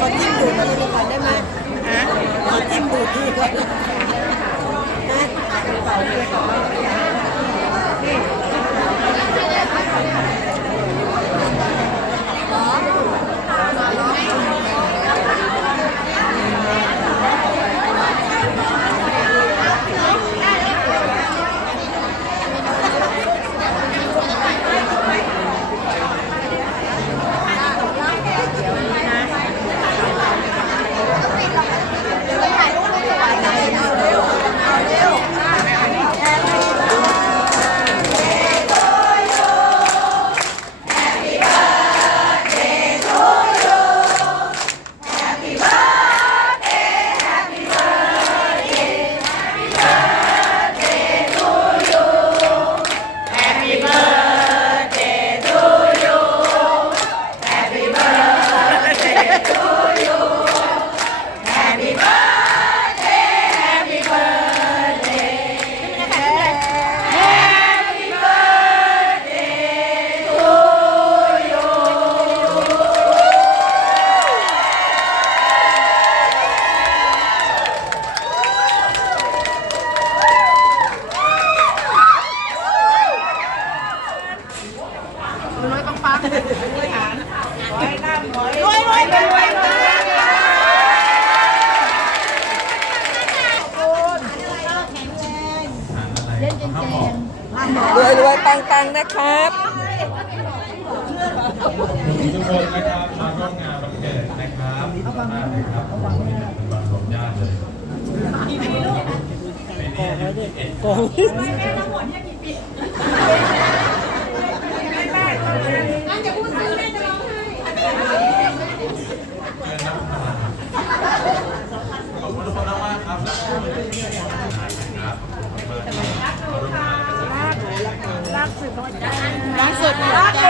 ขอจิ้มดูดอะไรก่อนได้ไหมฮะขอจิ้มดูดที่ก่อนนะ รวยรวยปังปังนะครับทุกคนนะครับมาร่วมงานวันเกิดนะครับมากเลยครับวันนี้เป็นวันรวมญาติเลยปีนี้เอ็ดโกง ขอบคุณทุกคนมากๆครับรักสุด รักสุดรักสุด